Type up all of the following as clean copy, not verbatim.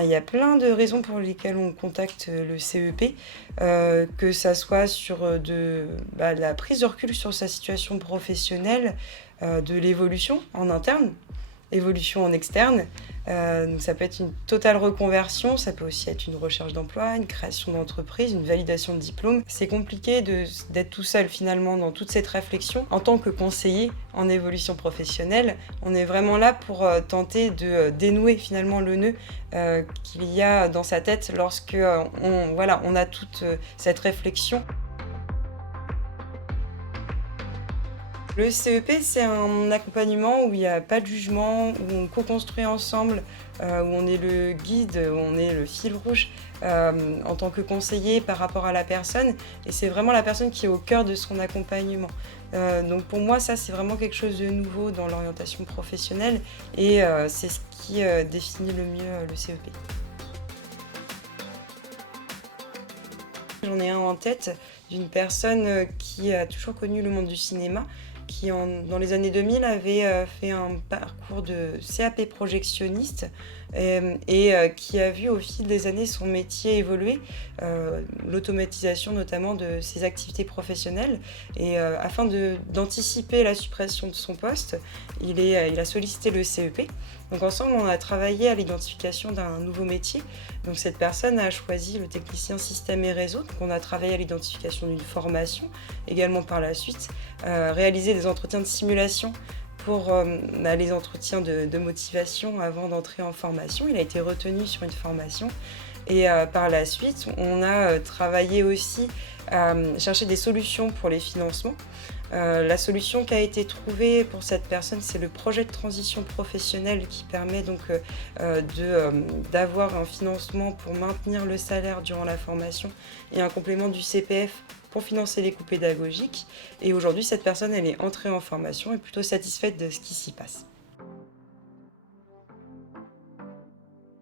Ah, il y a plein de raisons pour lesquelles on contacte le CEP, que ça soit sur, la prise de recul sur sa situation professionnelle, de l'évolution en interne, évolution en externe. Donc ça peut être une totale reconversion, ça peut aussi être une recherche d'emploi, une création d'entreprise, une validation de diplôme. C'est compliqué d'être tout seul finalement dans toute cette réflexion. En tant que conseiller en évolution professionnelle, on est vraiment là pour tenter de dénouer finalement le nœud qu'il y a dans sa tête lorsque on a toute cette réflexion. Le CEP, c'est un accompagnement où il n'y a pas de jugement, où on co-construit ensemble, où on est le guide, où on est le fil rouge en tant que conseiller par rapport à la personne. Et c'est vraiment la personne qui est au cœur de son accompagnement. Donc pour moi, ça, c'est vraiment quelque chose de nouveau dans l'orientation professionnelle et c'est ce qui définit le mieux le CEP. J'en ai un en tête d'une personne qui a toujours connu le monde du cinéma, qui dans les années 2000 avait fait un parcours de CAP projectionniste qui a vu au fil des années son métier évoluer, l'automatisation notamment de ses activités professionnelles. Et afin d'anticiper la suppression de son poste, il a sollicité le CEP. Donc ensemble, on a travaillé à l'identification d'un nouveau métier. Donc cette personne a choisi le technicien système et réseau. Donc on a travaillé à l'identification d'une formation, également par la suite, réaliser des entretiens de simulation pour les entretiens de motivation avant d'entrer en formation. Il a été retenu sur une formation. Et par la suite, on a travaillé aussi à chercher des solutions pour les financements. La solution qui a été trouvée pour cette personne, c'est le projet de transition professionnelle qui permet donc d'avoir un financement pour maintenir le salaire durant la formation et un complément du CPF pour financer les coûts pédagogiques. Et aujourd'hui, cette personne, elle est entrée en formation et plutôt satisfaite de ce qui s'y passe.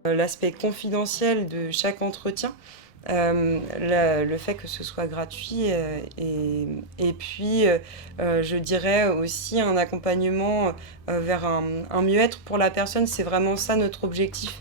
L'aspect confidentiel de chaque entretien, le fait que ce soit gratuit et puis je dirais aussi un accompagnement vers un mieux-être pour la personne. C'est vraiment ça notre objectif.